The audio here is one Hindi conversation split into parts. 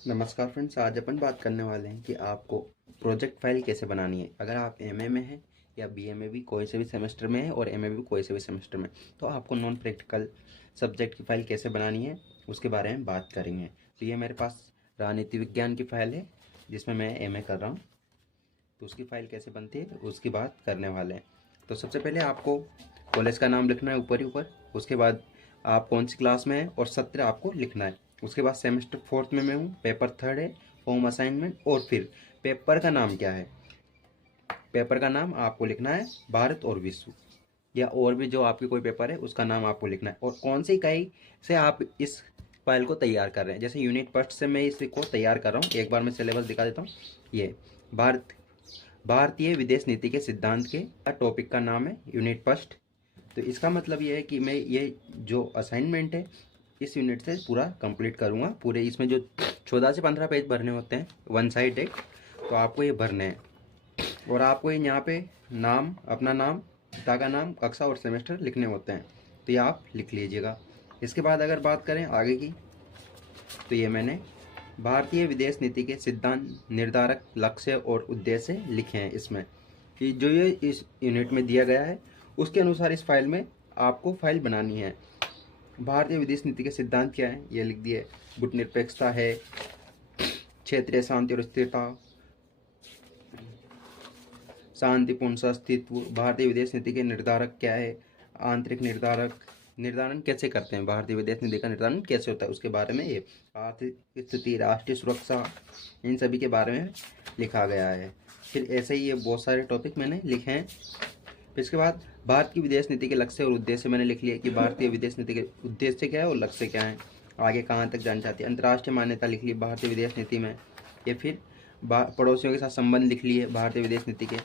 नमस्कार फ्रेंड्स, आज अपन बात करने वाले हैं कि आपको प्रोजेक्ट फाइल कैसे बनानी है। अगर आप एमए में हैं या बीए में भी कोई से भी सेमेस्टर में है और एमए भी कोई से भी सेमेस्टर में, तो आपको नॉन प्रैक्टिकल सब्जेक्ट की फ़ाइल कैसे बनानी है उसके बारे में बात करेंगे। तो ये मेरे पास राजनीति विज्ञान की फ़ाइल है जिसमें मैं एमए कर रहा हूँ, तो उसकी फ़ाइल कैसे बनती है उसकी बात करने वाले हैं। तो सबसे पहले आपको कॉलेज का नाम लिखना है ऊपर ही ऊपर। उसके बाद आप कौन सी क्लास में हैं और सत्र आपको लिखना है। उसके बाद सेमेस्टर फोर्थ में मैं हूँ, पेपर थर्ड है, होम असाइनमेंट, और फिर पेपर का नाम क्या है। पेपर का नाम आपको लिखना है भारत और विश्व, या और भी जो आपके कोई पेपर है उसका नाम आपको लिखना है, और कौन सी इकाई से आप इस फाइल को तैयार कर रहे हैं। जैसे यूनिट फर्स्ट से मैं इसको तैयार कर रहा हूँ, एक बार मैं सिलेबस दिखा देता हूँ। ये भारतीय विदेश नीति के सिद्धांत के टॉपिक का नाम है यूनिट फर्स्ट। तो इसका मतलब ये है कि मैं ये जो असाइनमेंट है इस यूनिट से पूरा कंप्लीट करूँगा। पूरे इसमें जो 14 से 15 पेज भरने होते हैं, वन साइड एक, तो आपको ये भरने हैं। और आपको यहाँ पे नाम, अपना नाम, पिता का नाम, कक्षा और सेमेस्टर लिखने होते हैं, तो ये आप लिख लीजिएगा। इसके बाद अगर बात करें आगे की, तो ये मैंने भारतीय विदेश नीति के सिद्धांत, निर्धारक, लक्ष्य और उद्देश्य लिखे हैं इसमें, कि जो ये इस यूनिट में दिया गया है उसके अनुसार इस फाइल में आपको फाइल बनानी है। भारतीय विदेश नीति के सिद्धांत क्या है ये लिख दिए। गुटनिरपेक्षता है, क्षेत्रीय शांति और स्थिरता, शांतिपूर्ण अस्तित्व। भारतीय विदेश नीति के निर्धारक क्या है, आंतरिक निर्धारक, निर्धारण कैसे करते हैं, भारतीय विदेश नीति का निर्धारण कैसे होता है उसके बारे में, ये आर्थिक स्थिति, राष्ट्रीय सुरक्षा, इन सभी के बारे में लिखा गया है। फिर ऐसे ही ये बहुत सारे टॉपिक मैंने लिखे हैं। फिर इसके बाद भारत की विदेश नीति के लक्ष्य और उद्देश्य मैंने लिख लिया कि भारतीय विदेश नीति के उद्देश्य क्या है और लक्ष्य क्या है, आगे कहाँ तक जाना चाहती है। अंतर्राष्ट्रीय मान्यता लिख ली भारतीय विदेश नीति में। ये फिर पड़ोसियों के साथ संबंध लिख लिए भारतीय विदेश नीति के।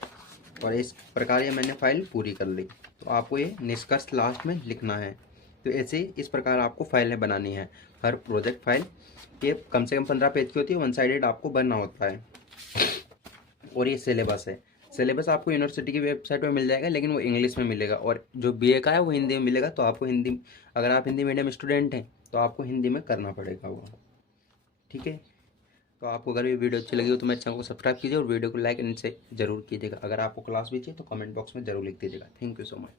और इस प्रकार ये मैंने फाइल पूरी कर ली। तो आपको ये निष्कर्ष लास्ट में लिखना है। तो ऐसे इस प्रकार आपको फाइलें बनानी है। हर प्रोजेक्ट फाइल ये कम से कम 15 पेज की होती है, वन साइडेड आपको बनना होता है। और ये सिलेबस है। सिलेबस आपको यूनिवर्सिटी की वेबसाइट पे मिल जाएगा, लेकिन वो इंग्लिश में मिलेगा, और जो बीए का है वो हिंदी में मिलेगा। तो आपको हिंदी, अगर आप हिंदी मीडियम स्टूडेंट हैं तो आपको हिंदी में करना पड़ेगा वो। ठीक है। तो आपको अगर ये वीडियो अच्छी लगी हो तो मेरे चैनल को सब्सक्राइब कीजिए और वीडियो को लाइक इनसे जरूर कीजिएगा। अगर आपको क्लास भी चाहिए तो कमेंट बॉक्स में जरूर लिख दीजिएगा। Thank you so much.